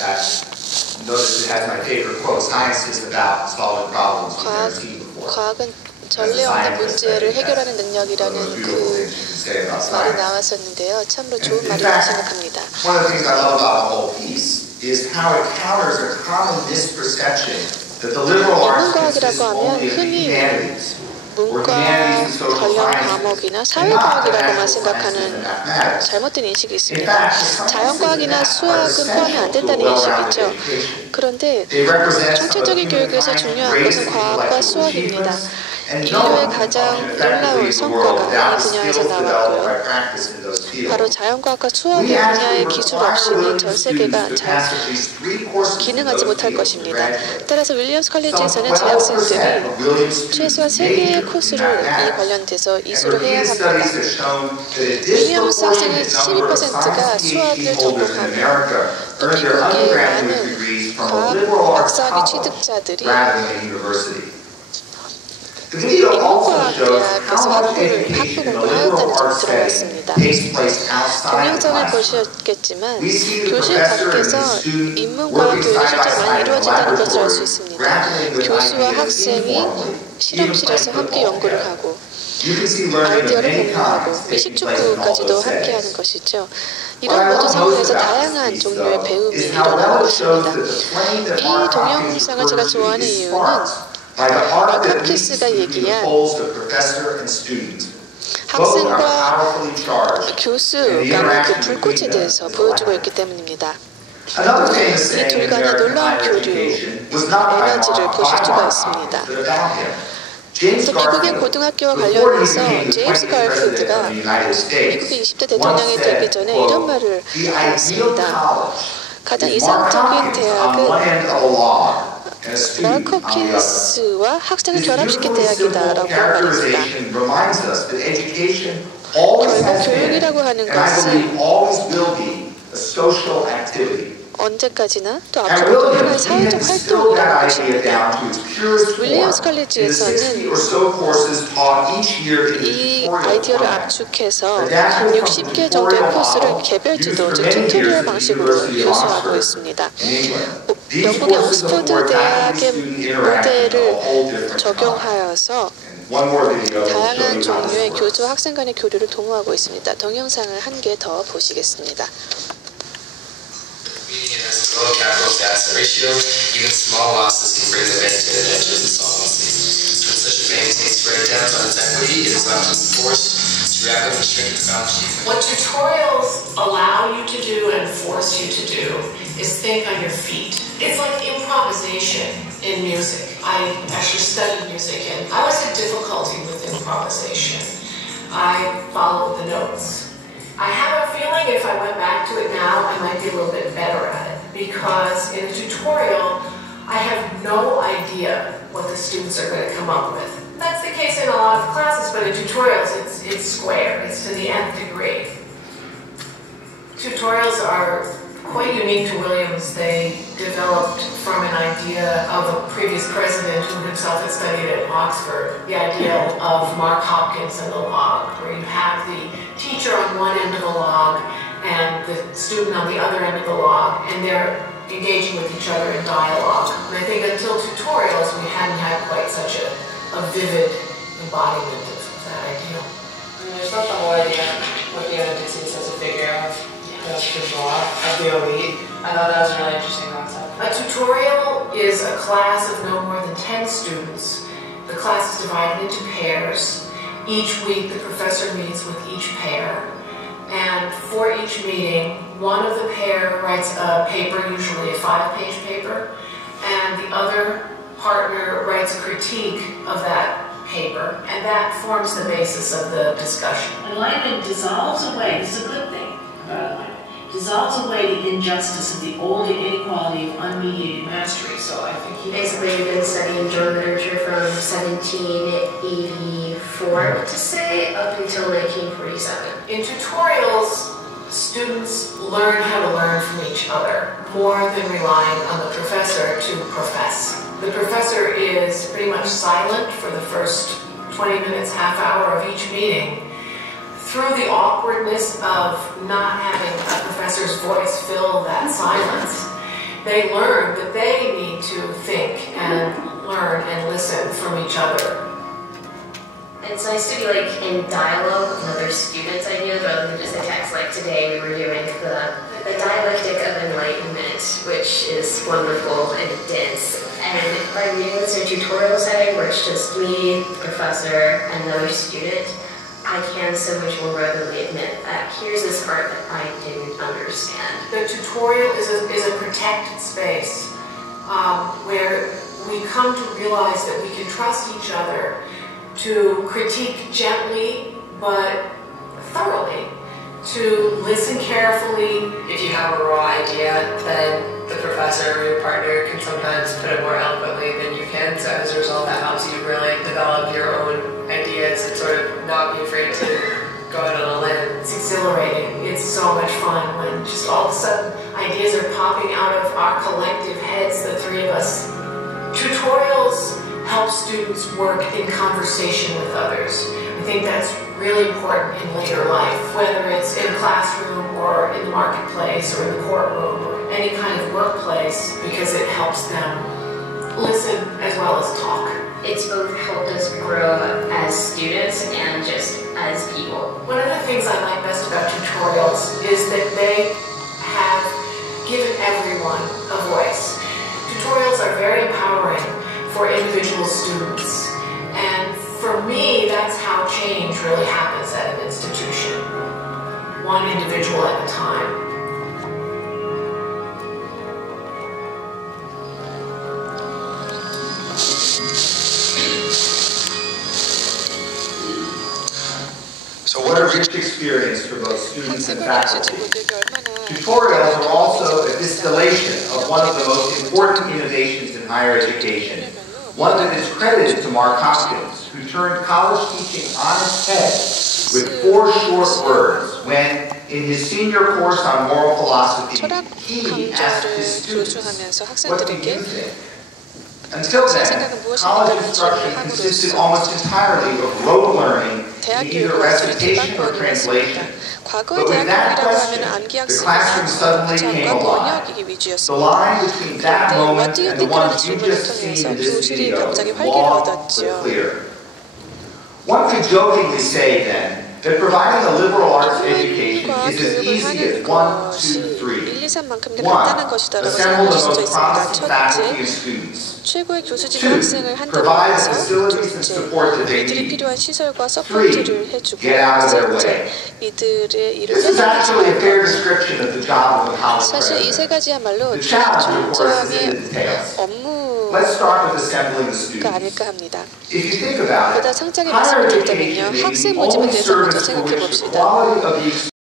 that notice it has my favorite quote, science is about solving problems we've never seen before. 과학은 전례 없는 문제를 해결하는 능력이라는 그 말이 나왔었는데요. 참으로 좋은 말이라고 생각합니다. One of the things I love about the whole piece is how it counters a common misperception that the liberal arts consist only of the humanities. 문과 관련 과목이나 사회과학이라고만 생각하는 잘못된 인식이 있습니다. 자연과학이나 수학은 포함이 안 된다는 인식이죠. 그런데 총체적인 교육에서 중요한 것은 과학과 수학입니다. 인류의 가장 놀라운 성과가 이 분야에서 나왔고요. 바로 자연과학과 수학의 분야의 기술 없이는 전 세계가 잘 기능하지 못할 것입니다. 따라서 윌리엄스 컬리지에서는 재학생들이 최소한 3개의 코스를 이 관련돼서 이수를 해야 합니다. 윌리엄스 학생의 12%가 수학을 전공하고 또 미국의 많은 과학 박사학위 취득자들이 인문과학대학에서 학부 공부를 하였다는 점이 들어왔습니다. 동영상을 보셨겠지만 교실 밖에서 인문과학 교육이 실제로 많이 이루어진다는 것을 알 수 있습니다. 교수와 학생이 실험실에서 함께 연구를 하고 아이디어를 공유하고 미식축구까지도 함께하는 것이죠. 이런 모든 상황에서 다양한 종류의 배움이 일어나는 것입니다. 이 동영상을 제가 좋아하는 이유는 마카키스가 얘기한 학생과 교수가 그 불꽃에 대해서 보여주고 있기 때문입니다. 이 둘 간의 놀라운 교류, 에너지를 보실 수가 있습니다. 또 미국의 고등학교와 관련해서 제임스 가필드가 미국의 20대 대통령이 되기 전에 이런 말을 했습니다. 가장 이상적인 대학은 마커키스와 학생을 결합시킨 대학이다라고 말입니다. 결국 교육이라고 하는 것은 언제까지나 또 앞으로도 하나의 사회적 활동이라는 것입니다. 윌리엄스 컬리지에서는 이 아이디어를 압축해서 60개 정도의 코스를 개별지도, 즉 튜토리얼 방식으로 교수하고 있습니다. 영국의 옥스퍼드 대학의 모델을 적용하여서 다양한 종류의 교수와 학생 간의 교류를 도모하고 있습니다. 동영상을 한 개 더 보시겠습니다. Has a low capital to asset ratio, even small losses can bring the bank to the edge of insolvency. When such a bank takes write-downs on its equity, it is often forced to rapidly shrink its balance sheet. What tutorials allow you to do and force you to do is think on your feet. It's like improvisation in music. I actually studied music and I always had difficulty with improvisation. I followed the notes. I have a feeling if I went back to it now, I might be a little bit better at it. Because in a tutorial, I have no idea what the students are going to come up with. That's the case in a lot of classes, but in tutorials, it's square. It's to the nth degree. Tutorials are quite unique to Williams. They developed from an idea of a previous president who himself had studied at Oxford, the idea of Mark Hopkins and the log, where you have the teacher on one end of the log and the student on the other end of the log, and they're engaging with each other in dialogue. And I think until tutorials, we hadn't had quite such a vivid embodiment of that ideal. I mean, there's not the whole idea what the Odysseus as a figure of the draw of the elite. I thought that was a really interesting concept. A tutorial is a class of no more than 10 students. The class is divided into pairs. Each week, the professor meets with each pair. And for each meeting, one of the pair writes a paper, usually a 5-page paper, and the other partner writes a critique of that paper, and that forms the basis of the discussion. Enlightenment dissolves away, this is a good thing about enlightenment, dissolves away the injustice of the old inequality of unmediated mastery. So I think he basically been studying German literature from 1784 to say up until 1947. In tutorials, students learn how to learn from each other more than relying on the professor to profess. The professor is pretty much silent for the first 20 minutes, half hour of each meeting. Through the awkwardness of not having a professor's voice fill that silence, they learn that they need to think and learn and listen from each other. It's nice to be like in dialogue with other students' ideas rather than just a text. Like today we were doing the dialectic of enlightenment, which is wonderful and dense. And by reading this in a tutorial setting where it's just me, the professor, and another student, I can so much more readily admit that here's this part that I didn't understand. The tutorial is a protected space where we come to realize that we can trust each other to critique gently but thoroughly, to listen carefully. If you have a raw idea, then the professor or your partner can sometimes put it more eloquently than you can, so as a result that helps you really develop your own ideas and sort of not be afraid to go out on a limb. It's exhilarating. It's so much fun when just all of a sudden ideas are popping out of our collective heads, the three of us. Tutorials help students work in conversation with others. I think that's really important in later life, whether it's in a classroom or in the marketplace or in the courtroom or any kind of workplace, because it helps them listen as well as talk. It's both helped us grow as students and just as people. One of the things I like best about tutorials is that they have given everyone a voice. Tutorials are very empowering for individual students. And for me, that's how change really happens at an institution, one individual at a time. So what a rich experience for both students and faculty. Tutorials are also a distillation of one of the most important innovations in higher education, one that is credited to Mark Hopkins, who turned college teaching on its head with 4 short words when, in his senior course on moral philosophy, he asked his students, "What do you think?" Until then, college instruction consisted almost entirely of rote learning in either recitation or translation. But with that question, the classroom suddenly came alive. The line between that moment and the ones you just seen in this video was long but clear. One could jokingly say, then, that providing a liberal arts education is as easy as 1, 2, 3. 1. Assemble the most promising faculty and students. 최고의 2. 교수진과 학생을 한데 Provide the 모아서 facilities and support that they 그들이 need. 필요한 시설과 3. 서포트를 해주고 Get out of their 셋째, way. 이들의 일을 This is actually a fair 해결하는 description of the job of a college 사실 이 세 president. 가지야말로 The challenge, of course, is in 총장의 the details. 업무가 Let's start with assembling the students. 아닐까 합니다. If you think about it, 보다 창작의 higher 말씀을 education 드린다면요, may be 학생 the 모집에 only 대해서 먼저 service for 생각해 which the 봅시다. quality of the